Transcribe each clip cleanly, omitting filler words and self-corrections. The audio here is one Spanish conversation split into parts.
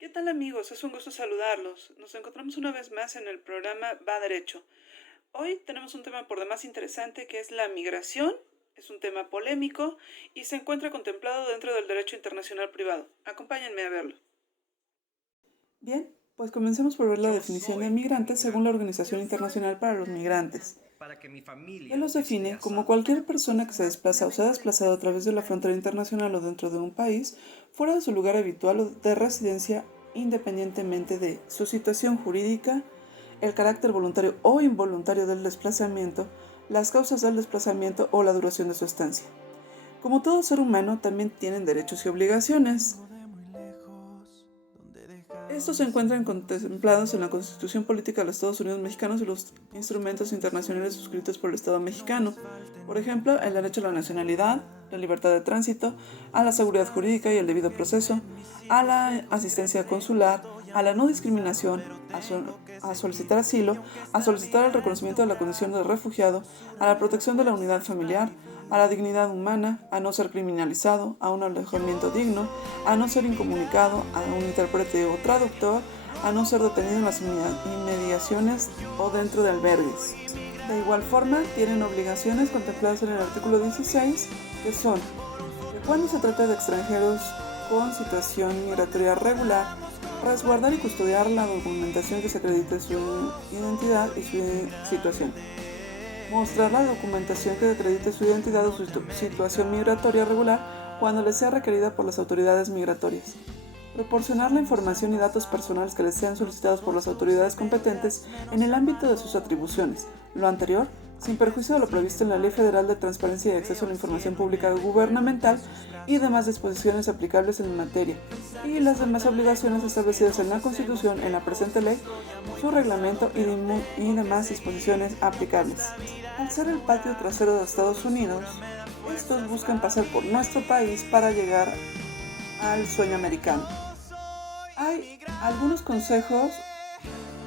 ¿Qué tal amigos? Es un gusto saludarlos. Nos encontramos una vez más en el programa Va Derecho. Hoy tenemos un tema por demás interesante que es la migración. Es un tema polémico y se encuentra contemplado dentro del derecho internacional privado. Acompáñenme a verlo. Bien, pues comencemos por ver la definición de migrante según la Organización Internacional para los Migrantes. Él los define como cualquier persona que se desplaza o se ha desplazado a través de la frontera internacional o dentro de un país, fuera de su lugar habitual o de residencia, independientemente de su situación jurídica, el carácter voluntario o involuntario del desplazamiento, las causas del desplazamiento o la duración de su estancia. Como todo ser humano, también tienen derechos y obligaciones. Estos se encuentran contemplados en la Constitución Política de los Estados Unidos Mexicanos y los instrumentos internacionales suscritos por el Estado mexicano. Por ejemplo, el derecho a la nacionalidad, la libertad de tránsito, a la seguridad jurídica y el debido proceso, a la asistencia consular, a la no discriminación, a solicitar asilo, a solicitar el reconocimiento de la condición de refugiado, a la protección de la unidad familiar, a la dignidad humana, a no ser criminalizado, a un alojamiento digno, a no ser incomunicado, a un intérprete o traductor, a no ser detenido en las inmediaciones o dentro de albergues. De igual forma, tienen obligaciones contempladas en el artículo 16, que son que cuando se trata de extranjeros con situación migratoria regular, resguardar y custodiar la documentación que se acredite su identidad y su situación. Mostrar la documentación que acredite su identidad o su situación migratoria regular cuando les sea requerida por las autoridades migratorias. Proporcionar la información y datos personales que les sean solicitados por las autoridades competentes en el ámbito de sus atribuciones. Lo anterior, sin perjuicio de lo previsto en la Ley Federal de Transparencia y Acceso a la Información Pública Gubernamental y demás disposiciones aplicables en materia, y las demás obligaciones establecidas en la Constitución, en la presente ley, su reglamento y demás disposiciones aplicables. Al ser el patio trasero de Estados Unidos, estos buscan pasar por nuestro país para llegar al sueño americano. Hay algunos consejos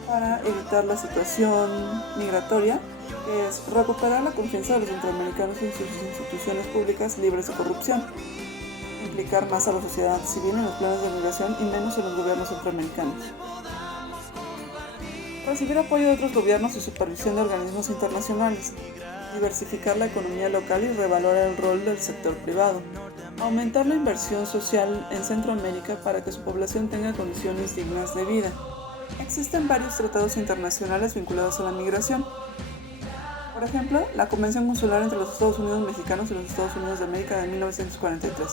para evitar la situación migratoria, que es recuperar la confianza de los centroamericanos en sus instituciones públicas libres de corrupción, implicar más a la sociedad civil en los planes de migración y menos en los gobiernos centroamericanos, recibir apoyo de otros gobiernos y supervisión de organismos internacionales, diversificar la economía local y revalorar el rol del sector privado, aumentar la inversión social en Centroamérica para que su población tenga condiciones dignas de vida. Existen varios tratados internacionales vinculados a la migración. Por ejemplo, la Convención Consular entre los Estados Unidos Mexicanos y los Estados Unidos de América de 1943,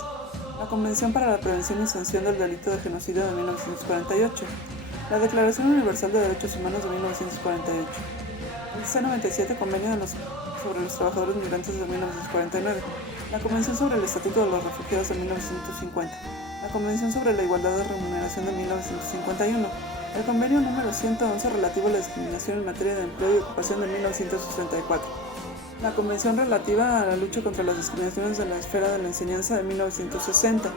la Convención para la Prevención y Sanción del Delito de Genocidio de 1948, la Declaración Universal de Derechos Humanos de 1948, el C-97 Convenio sobre los Trabajadores Migrantes de 1949, la Convención sobre el Estatuto de los Refugiados de 1950, la Convención sobre la Igualdad de Remuneración de 1951, el Convenio número 111 relativo a la discriminación en materia de empleo y ocupación de 1964, la Convención relativa a la lucha contra las discriminaciones de la esfera de la enseñanza de 1960,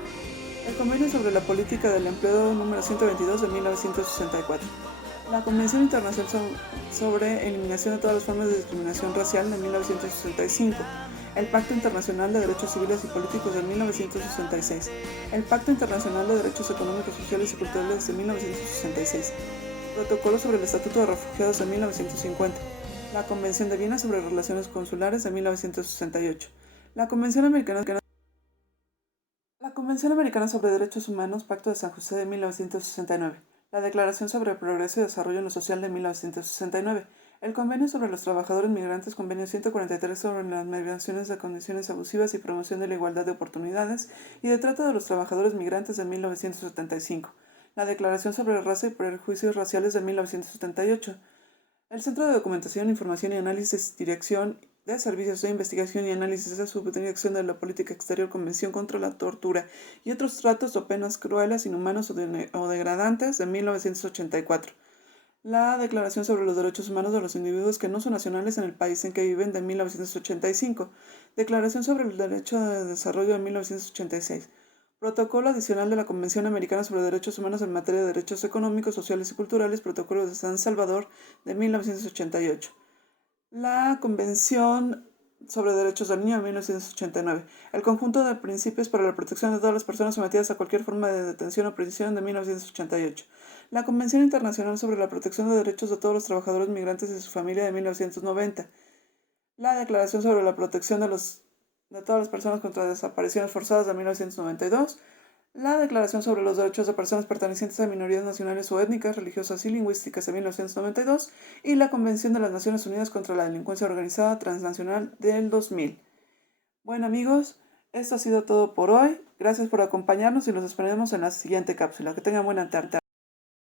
el Convenio sobre la política del empleo número 122 de 1964, la Convención Internacional sobre Eliminación de todas las formas de discriminación racial de 1965, el Pacto Internacional de Derechos Civiles y Políticos de 1966, el Pacto Internacional de Derechos Económicos, Sociales y Culturales de 1966, Protocolo sobre el Estatuto de Refugiados de 1950, la Convención de Viena sobre Relaciones Consulares de 1968, la Convención Americana sobre Derechos Humanos, Pacto de San José de 1969, la Declaración sobre el Progreso y Desarrollo en lo Social de 1969, el Convenio sobre los Trabajadores Migrantes, Convenio 143 sobre las migraciones de condiciones abusivas y promoción de la igualdad de oportunidades y de trata de los trabajadores migrantes de 1975, la Declaración sobre Raza y Prejuicios Raciales de 1978, el Centro de Documentación, Información y Análisis, Dirección de Servicios de Investigación y Análisis de Subdirección de la Política Exterior, Convención contra la Tortura y otros tratos o penas crueles, inhumanos o degradantes de 1984. La Declaración sobre los Derechos Humanos de los Individuos que no son nacionales en el país en que viven de 1985. Declaración sobre el Derecho de Desarrollo de 1986. Protocolo adicional de la Convención Americana sobre Derechos Humanos en materia de derechos económicos, sociales y culturales, Protocolo de San Salvador de 1988. La Convención sobre Derechos del Niño de 1989, el conjunto de principios para la protección de todas las personas sometidas a cualquier forma de detención o prisión de 1988, la Convención Internacional sobre la Protección de Derechos de todos los trabajadores migrantes y su familia de 1990, la Declaración sobre la Protección de todas las personas contra desapariciones forzadas de 1992, la Declaración sobre los Derechos de Personas Pertenecientes a Minorías Nacionales o Étnicas, Religiosas y Lingüísticas de 1992 y la Convención de las Naciones Unidas contra la Delincuencia Organizada Transnacional del 2000. Bueno amigos, esto ha sido todo por hoy. Gracias por acompañarnos y los esperamos en la siguiente cápsula. Que tengan buena tarde.